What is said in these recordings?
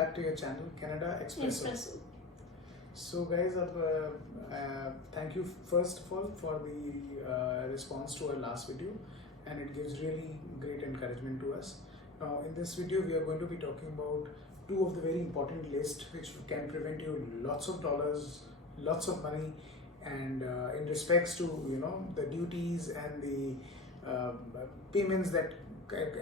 back to your channel, Canada Expresso. So guys, thank you first of all for the response to our last video, and it gives really great encouragement to us. Now in this video we are going to be talking about two of the very important lists which can prevent you lots of dollars, lots of money, and in respects to the duties and the payments that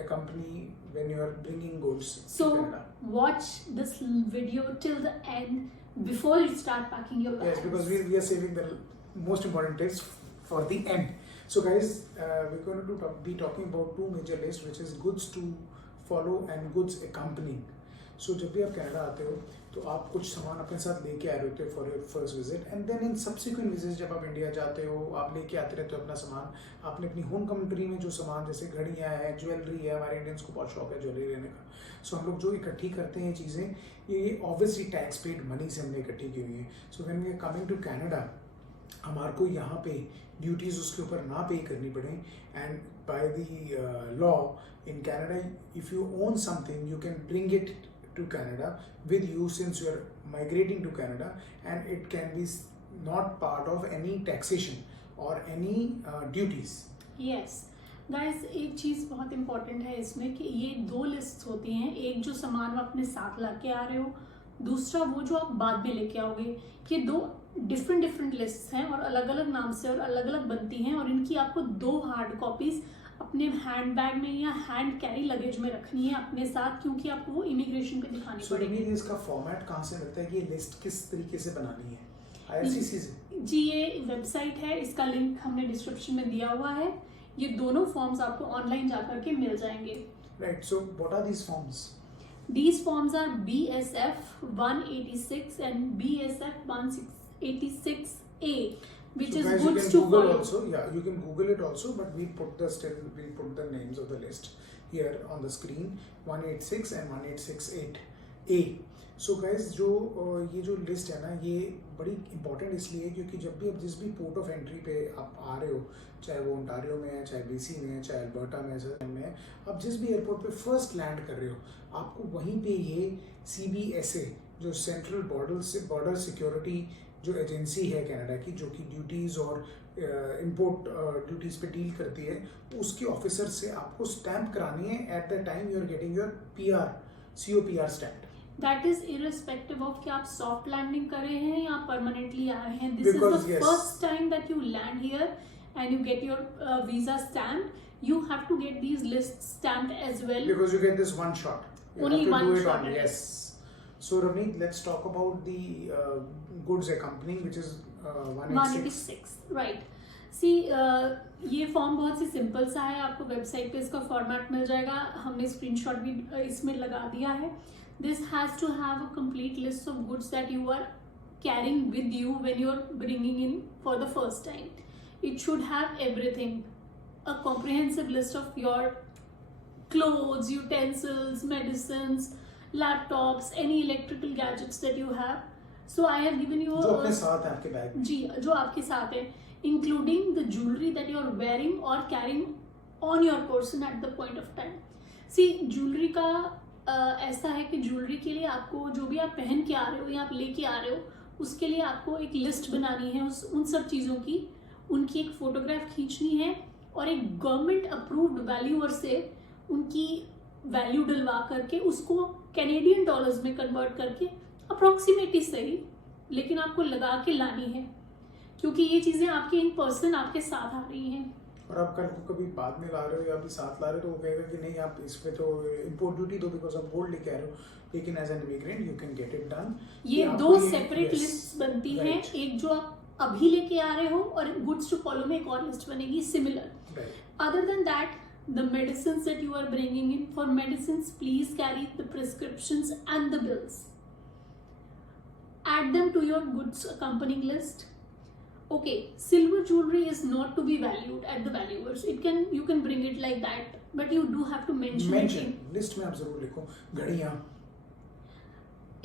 accompany when you are bringing goods to Canada. Watch this video till the end before you start packing your bags. Yes, because we are saving the most important tips for the end. So guys, we're going to be talking about two major lists, which is goods to follow and goods accompanying. So जब भी आप Canada आते हो तो आप कुछ सामान अपने साथ लेके आ रहे होते हो for your first visit, and then in subsequent visit जब आप इंडिया जाते हो आप लेके आते रहते हो अपना सामान. आपने अपनी होम कंट्री में जो सामान जैसे घड़ियाँ है, ज्वेलरी है, हमारे इंडियंस को बहुत शौक है ज्वेलरी लेने का. सो हम लोग जो इकट्ठी करते हैं ये चीज़ें, ये ऑब्वियसली टैक्स पेड मनी से हमने इकट्ठी की हुई है. So when we are coming to Canada, हमारे को यहाँ पे ड्यूटीज़ उसके ऊपर ना पे करनी पड़े. And by the law in Canada, if you own something you can bring it to Canada with you since you are migrating to Canada, and it can be not part of any taxation or any duties. Yes guys, एक चीज़ बहुत important है इसमें कि ये दो list होती हैं. एक जो सामान आप अपने साथ ला के आ रहे हो, दूसरा वो जो आप बाद में लेके आओगे. ये दो डिफरेंट लिस्ट हैं और अलग अलग नाम से और अलग अलग बनती हैं, और इनकी आपको दो हार्ड कॉपीज अपने हैंड बैग में या हैंड कैरी लगेज में रखनी है अपने साथ, क्योंकि आपको वो इमिग्रेशन पे दिखानी पड़ेगी. इसका फॉर्मेट कहाँ से मिलता है, ये लिस्ट किस तरीके से बनानी है? IRCC से जी, ये वेबसाइट है, इसका लिंक हमने डिस्क्रिप्शन में दिया हुआ है. ये दोनों फॉर्म्स आपको ऑनलाइन जाकर के मिल जाएंगे. Right. So what are these forms? These forms are BSF 186 and BSF 186A, which so is guys, goods you can to Google follow. also. Yeah, you can Google it also, but we'll put the names of the list here on the screen, 186 and 186A. So guys, जो ये जो list है ना, ये बड़ी important इसलिए है क्योंकि जब भी आप जिस भी पोर्ट ऑफ एंट्री पे आप आ रहे हो, चाहे वो ओंटारियो में है, चाहे BC में है, चाहे अल्बर्टा में है, आप जिस भी एयरपोर्ट पे फर्स्ट लैंड कर रहे हो, आपको वहीं पे ये CBSA जो सेंट्रल बॉर्डर सिक्योरिटी जो एजेंसी है कनाडा की, जो कि ड्यूटीज़ और इंपोर्ट ड्यूटीज़ पे डील करती है, उसके ऑफिसर से आपको स्टैंप करानी है at the time you are getting your COPR stamp. That is irrespective of कि आप सॉफ्ट लैंडिंग कर रहे हैं या परमानेंटली आ रहे हैं. This Because, is the first time that you land here and you get your visa stamped. You have to get these lists stamped as well. Because you get this one shot. You Only have to one do it shot. on, yes. So Ravneet, let's talk about the goods accompanying, which is 186. Right. See, ये form बहुत ही simple सा है. आपको website पे इसका format मिल जाएगा. हमने screenshot भी इसमें लगा दिया है. This has to have a complete list of goods that you are carrying with you when you are bringing in for the first time. It should have everything. A comprehensive list of your clothes, utensils, medicines, laptops, any electrical gadgets that you have. So I have given you जो अपने साथ है आपके bag में. जी, जो आपके साथ है, including the jewelry that you are wearing or carrying on your person at the point of time. See, jewelry का ऐसा है कि ज्वेलरी के लिए आपको जो भी आप पहन के आ रहे हो या आप लेके आ रहे हो, उसके लिए आपको एक लिस्ट बनानी है उन सब चीज़ों की. उनकी एक फोटोग्राफ खींचनी है और एक गवर्नमेंट अप्रूव्ड वैल्यूअर से उनकी वैल्यू डलवा करके उसको कैनेडियन डॉलर्स में कन्वर्ट करके अप्रॉक्सीमेटली सही, लेकिन आपको लगा के लानी है, क्योंकि ये चीज़ें आपके इन पर्सन आपके साथ आ रही हैं. और आप कल को कभी बाद में ला रहे हो या अभी साथ ला रहे हो तो वो कहेगा कि नहीं आप इस पे तो इंपोर्ट ड्यूटी दो बिकॉज आप गोल्ड लेके आ रहे हो, लेकिन as an immigrant you can get it done. ये दो सेपरेट लिस्ट बनती हैं. एक जो आप अभी लेके आ रहे हो और गुड्स टू फॉलो में एक और लिस्ट बनेगी similar. Other than that, the medicines that you are bringing in, for medicines please carry the prescriptions and the bills. Add them to your goods accompanying list. Okay, silver jewelry is not to be valued at the valuers. You can bring it like that, but you do have to mention it. List में आप जरूर लिखो. घड़ियाँ,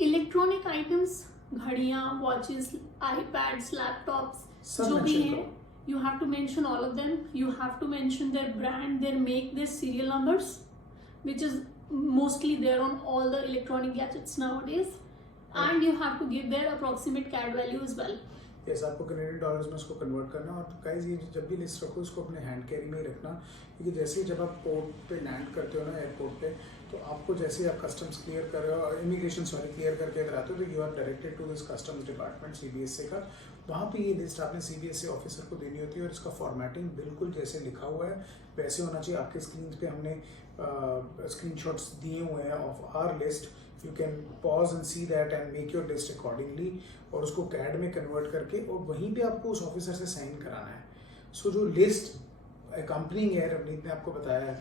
electronic items, घड़ियाँ, watches, iPads, laptops, जो भी है, you have to mention all of them. You have to mention their brand, their make, their serial numbers, which is mostly there on all the electronic gadgets nowadays, and you have to give their approximate CAD value as well. Yes, आपको Canadian dollars में उसको convert करना। और guys ये जब भी list रखो उसको अपने हैंड कैरी में ही रखना, क्योंकि जैसे ही जब आप पोर्ट पे लैंड करते हो ना एयरपोर्ट पे, तो आपको जैसे ही आप कस्टम्स क्लियर कर रहे हो, इमिग्रेशन क्लियर करके इधर आते हो, तो you are directed to this customs department CBSA का। वहाँ पे ये लिस्ट आपने CBSA ऑफिसर को देनी होती है, और इसका फॉर्मेटिंग बिल्कुल जैसे लिखा हुआ है वैसे होना चाहिए। आपके स्क्रीन पे हमने स्क्रीनशॉट्स दिए हुए हैं of our list, you can pause and see that and make your list accordingly, और उसको कैड में कन्वर्ट करके और वहीं पे आपको उस ऑफिसर से साइन कराना है। सो जो लिस्ट कंपनी है, रवनीत ने आपको बताया है,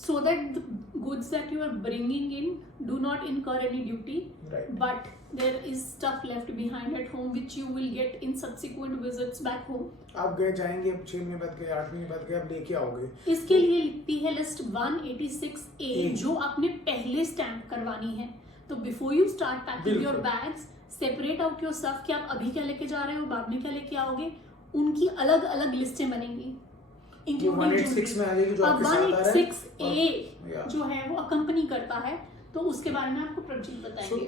so that the goods that you are bringing in do not incur any duty, Right. but there is stuff left behind at home which you will get in subsequent visits back home. आप गए जाएंगे, अब 6 महीने बाद गए, 8 महीने बाद गए, आप लेके आओगे। इसके लिए लिखती है लिस्ट 186A जो आपने पहले स्टैम्प करवानी है। तो before you start packing your bags, separate out your stuff कि आप अभी क्या लेके जा रहे हो, बाद में क्या लेके आओगे, उनकी अलग अलग लिस्टें बनेंगी। वो 186 में आ जाएगी जो आपके साथ आ रहा है। 186A जो है वो अकम्पनी करता है, तो उसके बारे में आपको प्रजीत बताएंगे।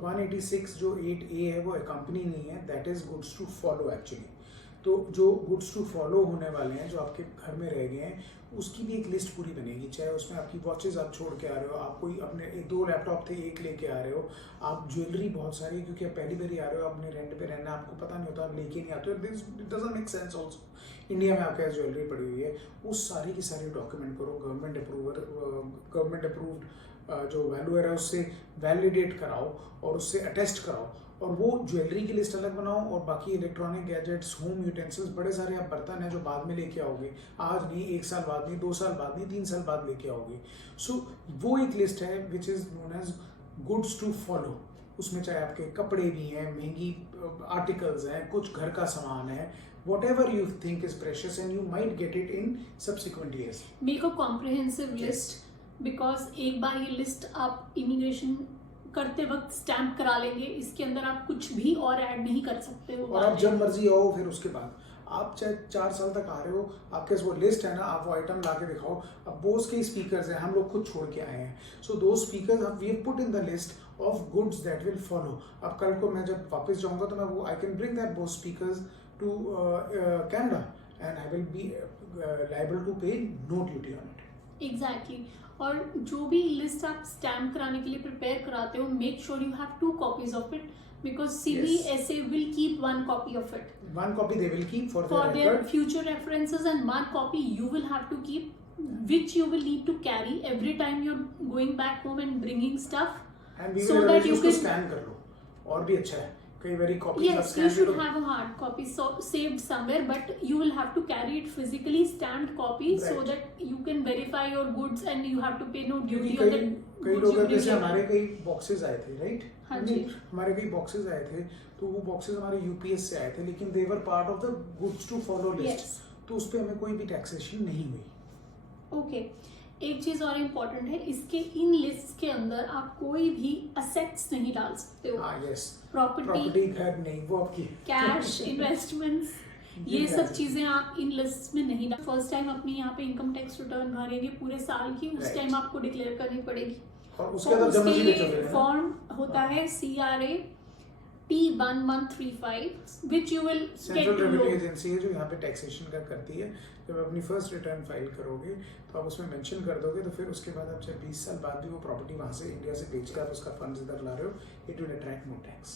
186 जो 8A है वो कंपनी नहीं है, that is goods to follow actually. तो जो गुड्स टू फॉलो होने वाले हैं जो आपके घर में रह गए हैं, उसकी भी एक लिस्ट पूरी बनेगी। चाहे उसमें आपकी वॉचेज आप छोड़ के आ रहे हो, आप कोई अपने 2 लैपटॉप थे 1 लेके आ रहे हो, आप ज्वेलरी बहुत सारी, क्योंकि आप पहली बार ही आ रहे हो, अपने रेंट पे रहना, आपको पता नहीं होता, आप लेके नहीं आते हो, it doesn't make sense also. India में आपके पास ज्वेलरी पड़ी हुई है, वो सारी की सारी डॉक्यूमेंट करो, गवर्नमेंट अप्रूव्ड जो वैल्यूअर है उससे वैलिडेट कराओ और उससे अटेस्ट कराओ, और वो ज्वेलरी की लिस्ट अलग बनाओ, और बाकी इलेक्ट्रॉनिक गैजेट्स, होम यूटेंसिल्स, बड़े सारे आप बर्तन हैं जो बाद में लेके आओगे, आज नहीं, 1 साल बाद नहीं, 2 साल बाद नहीं, 3 साल बाद लेके आओगे। सो वो एक लिस्ट है which is known as goods to follow. उसमें चाहे आपके कपड़े भी हैं, महंगी आर्टिकल्स हैं, कुछ घर का सामान है, whatever you think is precious, and you might get it in subsequent years. Make a comprehensive list, because एक बार ये लिस्ट आप इमिग्रेशन करते वक्त स्टैम्प करा लेंगे, इसके अंदर आप कुछ भी और ऐड नहीं कर सकते हो। और आप जब मर्जी आओ, फिर उसके बाद आप चाहे 4 साल तक आ रहे हो, आपके पास वो लिस्ट है ना, आप वो आइटम ला के दिखाओ। अब बोस के स्पीकर्स हैं, हम लोग खुद छोड़ के आए हैं, सो दो speakers we have put in the list of goods that will follow. अब कल को मैं जब वापस जाऊंगा तो मैं वो I can bring that Bose speakers to Canada and I will be liable to pay no duty on it. Exactly. और जो भी लिस्ट आप स्टैम्प कराने के लिए प्रिपेयर कराते हो, make sure you have 2 copies of it, because CBSA will keep 1 copy of it. 1 copy they will keep for their future references, and 1 copy you will have to keep, which you will need to carry every time you're going back home and bringing stuff. And we so will that you can scan कर लो, और भी अच्छा है। कई बारी copy yes, you should have a hard copy saved somewhere, but you will have to carry it physically, stamped copy, right, so that you can verify your goods and you have to pay no duty on the कई लोग जैसे हमारे कई boxes आए थे, right? हाँ जी, हमारे कई बॉक्सेस आए थे, तो वो बॉक्सेस हमारे यूपीएस से आए थे, लेकिन they were part of the goods to follow list, तो उस पे हमें कोई भी टैक्सेशन नहीं हुई। ओके। एक चीज और इम्पोर्टेंट है, इसके इन लिस्ट के अंदर आप कोई भी असेट्स नहीं डाल सकते हो। हाँ, यस। प्रॉपर्टी, घर नहीं, वो आपकी कैश, इन्वेस्टमेंट्स, ये सब चीजें आप इन लिस्ट में नहीं डाल। फर्स्ट टाइम अपनी यहाँ पे इनकम टैक्स रिटर्न भरेंगे पूरे साल की, उस टाइम आपको डिक्लेयर करनी पड़ेगी। और उसके लिए फॉर्म होता है CRA T1135, which you will central revenue agency है जो यहाँ पे टैक्सेशन का करती है। जब अपनी फर्स्ट रिटर्न फाइल करोगे तो आप उसमें मेंशन कर दोगे, तो फिर उसके बाद आप चाहे 20 साल बाद भी वो प्रॉपर्टी वहाँ से इंडिया से बेच कर आप उसका फंड्स इधर ला रहे हो, it will attract more tax.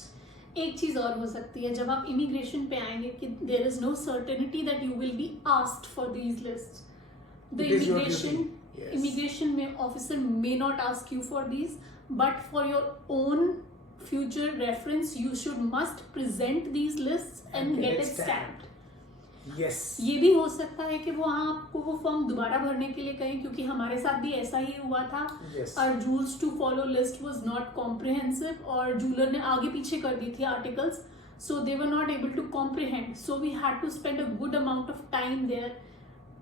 एक चीज और हो सकती है, जब आप इमिग्रेशन पे आएंगे कि there is no certainty that you will be asked for these list. The immigration officer may not ask you for these, but for your own future reference you must present these lists and get it stamped. Yes. ये भी हो सकता है कि वो आपको वो form दोबारा भरने के लिए कहें, क्योंकि हमारे साथ भी ऐसा ही हुआ था। Our rules to follow list was not comprehensive, और जूलर ने आगे पीछे कर दी थी articles, so they were not able to comprehend, so we had to spend a good amount of time there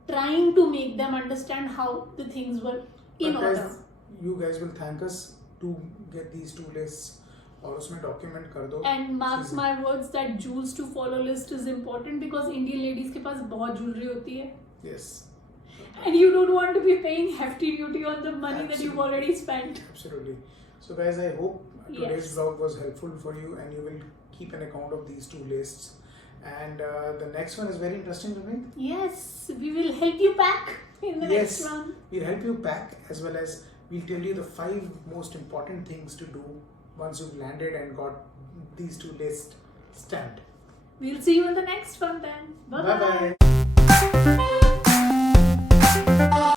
trying to make them understand how the things were in order. You guys will thank us to get these 2 lists, और उसमें document कर दो। And mark my words that jewels to follow list is important, because Indian ladies के पास बहुत jewellery होती है। Yes. and you don't want to be paying hefty duty on the money that you've Absolutely. already spent. Absolutely. So guys, I hope today's Yes. vlog was helpful for you and you will keep an account of these two lists. And the next one is very interesting to me. Yes, we will help you pack in the Yes. next one. We'll help you pack as well as we'll tell you the 5 most important things to do once you've landed and got these two lists stamped. We'll see you in the next one then. Bye Bye bye. bye.